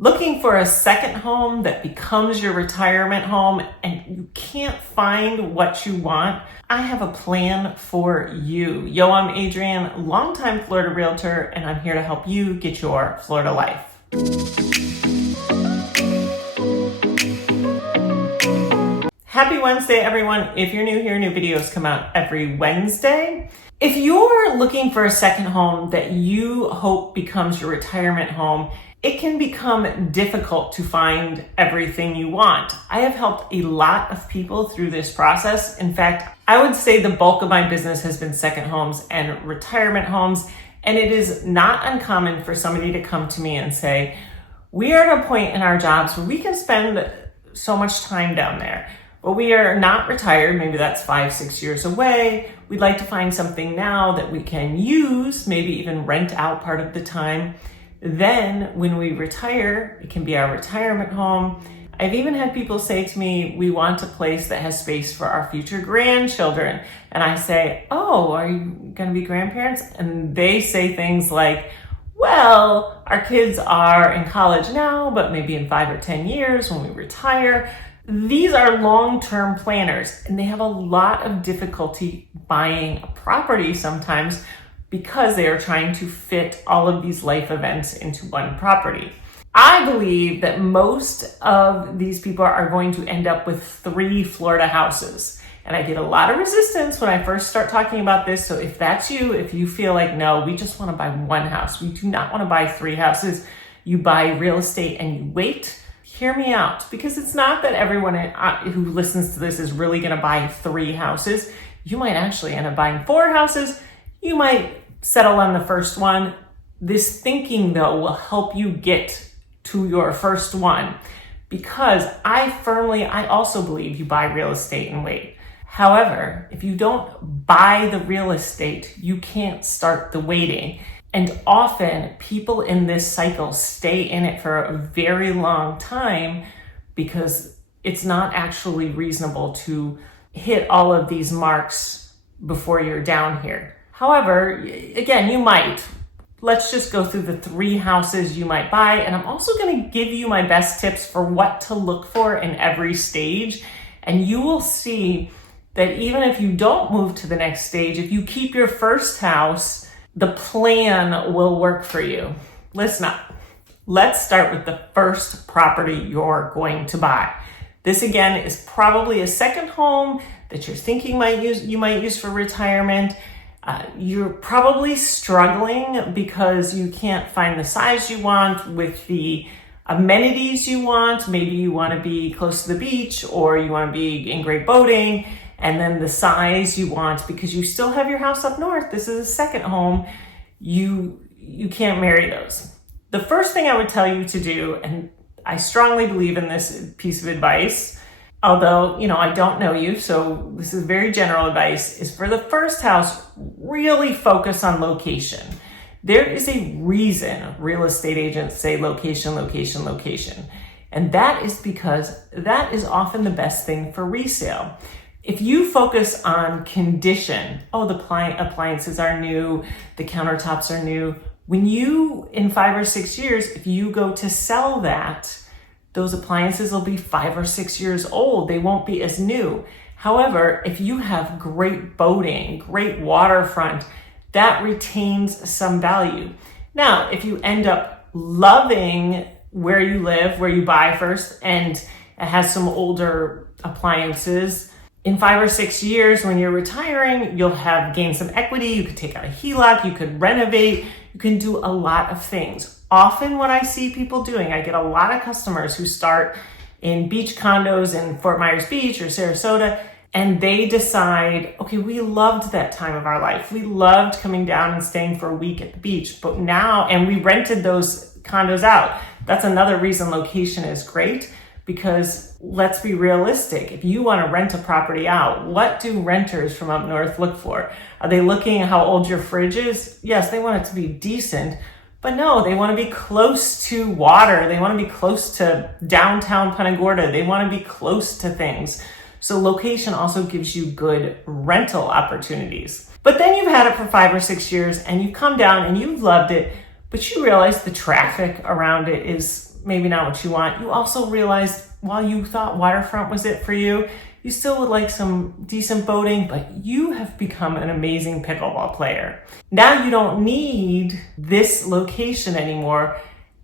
Looking for a second home that becomes your retirement home and you can't find what you want? I have a plan for you. Yo, I'm Adrienne, longtime Florida realtor, and I'm here to help you get your Florida life. Happy Wednesday, everyone. If you're new here, new videos come out every Wednesday. If you're looking for a second home that you hope becomes your retirement home, it can become difficult to find everything you want. I have helped a lot of people through this process. In fact, I would say the bulk of my business has been second homes and retirement homes. And it is not uncommon for somebody to come to me and say, we are at a point in our jobs where we can spend so much time down there, but we are not retired. Maybe that's 5-6 years away. We'd like to find something now that we can use, maybe even rent out part of the time. Then when we retire, it can be our retirement home. I've even had people say to me, we want a place that has space for our future grandchildren. And I say, oh, are you going to be grandparents? And they say things like, well, our kids are in college now, but maybe in 5 or 10 years when we retire. These are long-term planners, and they have a lot of difficulty buying a property sometimes because they are trying to fit all of these life events into one property. I believe that most of these people are going to end up with 3 Florida houses. And I get a lot of resistance when I first start talking about this. So if that's you, if you feel like, no, we just want to buy 1 house, we do not want to buy 3 houses, you buy real estate and you wait, hear me out. Because it's not that everyone who listens to this is really going to buy 3 houses. You might actually end up buying 4 houses. You might settle on the first one. This thinking, though, will help you get to your first one, because I also believe you buy real estate and wait. However, if you don't buy the real estate, you can't start the waiting. And often people in this cycle stay in it for a very long time because it's not actually reasonable to hit all of these marks before you're down here. However, again, you might. Let's just go through the 3 houses you might buy. And I'm also going to give you my best tips for what to look for in every stage. And you will see that even if you don't move to the next stage, if you keep your first house, the plan will work for you. Listen up. Let's start with the first property you're going to buy. This again is probably a second home that you're thinking you might use for retirement. You're probably struggling because you can't find the size you want with the amenities you want. Maybe you want to be close to the beach, or you want to be in great boating, and then the size you want because you still have your house up north. This is a second home. You can't marry those. The first thing I would tell you to do, and I strongly believe in this piece of advice, although, I don't know you, so this is very general advice, is for the first house, really focus on location. There is a reason real estate agents say location, location, location. And that is because that is often the best thing for resale. If you focus on condition, the appliances are new, the countertops are new. When you, in 5 or 6 years, if you go to sell that, those appliances will be 5 or 6 years old. They won't be as new. However, if you have great boating, great waterfront, that retains some value. Now, if you end up loving where you live, where you buy first, and it has some older appliances, in 5 or 6 years when you're retiring, you'll have gained some equity. You could take out a HELOC, you could renovate, you can do a lot of things. Often what I see people doing, I get a lot of customers who start in beach condos in Fort Myers Beach or Sarasota, and they decide, okay, we loved that time of our life. We loved coming down and staying for a week at the beach, but now, and we rented those condos out. That's another reason location is great, because let's be realistic. If you want to rent a property out, what do renters from up north look for? Are they looking at how old your fridge is? Yes, they want it to be decent, but no, they want to be close to water. They want to be close to downtown Punta Gorda. They want to be close to things. So location also gives you good rental opportunities. But then you've had it for 5 or 6 years and you come down and you've loved it, but you realize the traffic around it is maybe not what you want. You also realized while you thought waterfront was it for you, you still would like some decent boating, but you have become an amazing pickleball player. Now you don't need this location anymore,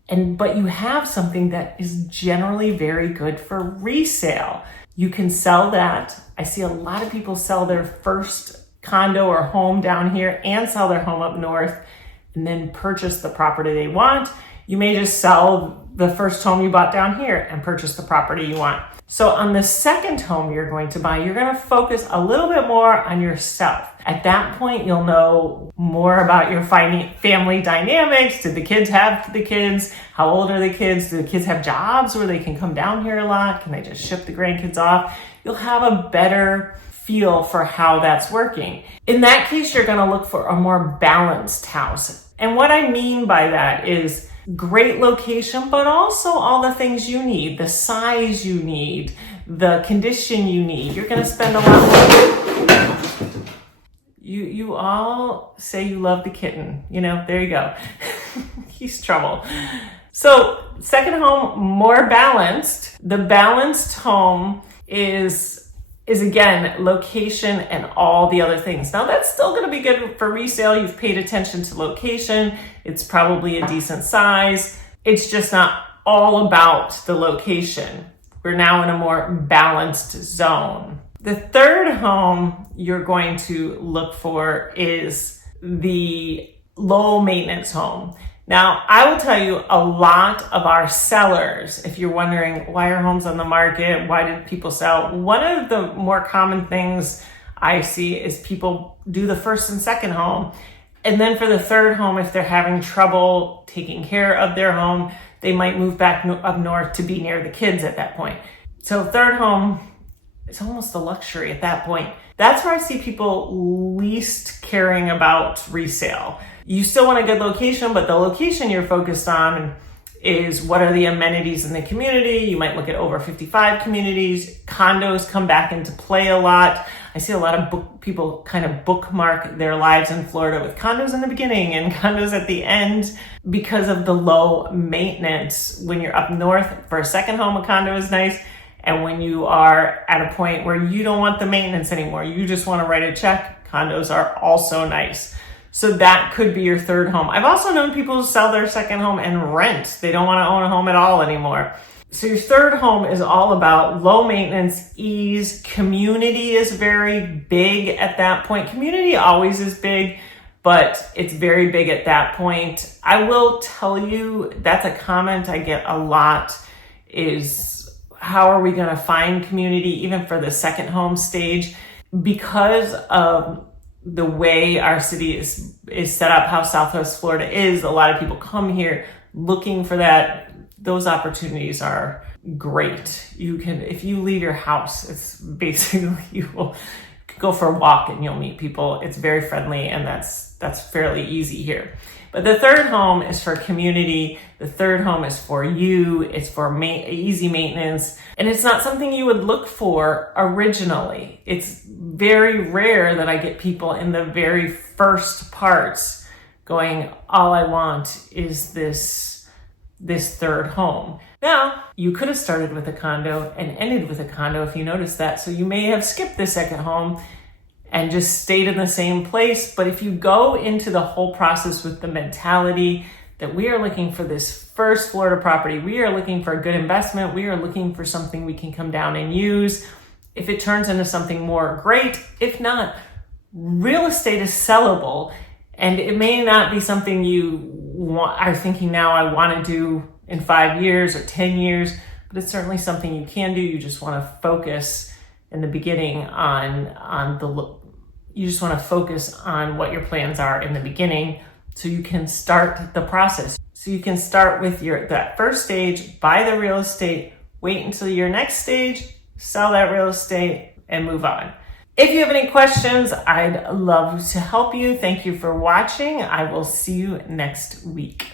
but you have something that is generally very good for resale. You can sell that. I see a lot of people sell their first condo or home down here and sell their home up north and then purchase the property they want. You may just sell the first home you bought down here and purchase the property you want. So on the second home you're going to buy, you're going to focus a little bit more on yourself. At that point, you'll know more about your family dynamics. Did the kids have the kids? How old are the kids? Do the kids have jobs where they can come down here a lot? Can they just ship the grandkids off? You'll have a better feel for how that's working. In that case, you're going to look for a more balanced house. And what I mean by that is great location, but also all the things you need, the size you need, the condition you need. You're going to spend a lot more. You all say you love the kitten. There you go. He's trouble. So second home, more balanced. The balanced home is again, location and all the other things. Now that's still going to be good for resale. You've paid attention to location. It's probably a decent size. It's just not all about the location. We're now in a more balanced zone. The third home you're going to look for is the low maintenance home. Now, I will tell you a lot of our sellers, if you're wondering why are homes on the market, why did people sell? One of the more common things I see is people do the first and second home. And then for the third home, if they're having trouble taking care of their home, they might move back up north to be near the kids at that point. So third home, it's almost a luxury at that point. That's where I see people least caring about resale. You still want a good location, but the location you're focused on is what are the amenities in the community. You might look at over 55 communities. Condos come back into play a lot. I see a lot of people kind of bookmark their lives in Florida with condos in the beginning and condos at the end because of the low maintenance. When you're up north for a second home, a condo is nice. And when you are at a point where you don't want the maintenance anymore, you just want to write a check, condos are also nice. So that could be your third home. I've also known people sell their second home and rent. They don't want to own a home at all anymore. So your third home is all about low maintenance, ease. Community is very big at that point. Community always is big, but it's very big at that point. I will tell you, that's a comment I get a lot is, how are we going to find community even for the second home stage? Because of the way our city is set up, how Southwest Florida is, a lot of people come here looking for that. Those opportunities are great. You can, if you leave your house, it's basically, you will go for a walk and you'll meet people. It's very friendly, and that's fairly easy here. But the third home is for community. The third home is for you. It's for easy maintenance. And it's not something you would look for originally. It's very rare that I get people in the very first parts going, all I want is this third home. Now, you could have started with a condo and ended with a condo if you noticed that. So you may have skipped the second home and just stayed in the same place. But if you go into the whole process with the mentality that we are looking for this first Florida property, we are looking for a good investment, we are looking for something we can come down and use. If it turns into something more, great. If not, real estate is sellable, and it may not be something you are thinking now I want to do in 5 years or 10 years, but it's certainly something you can do. You just want to focus in the beginning you just want to focus on what your plans are in the beginning so you can start the process. So you can start with that first stage, buy the real estate, wait until your next stage, sell that real estate, and move on. If you have any questions, I'd love to help you. Thank you for watching. I will see you next week.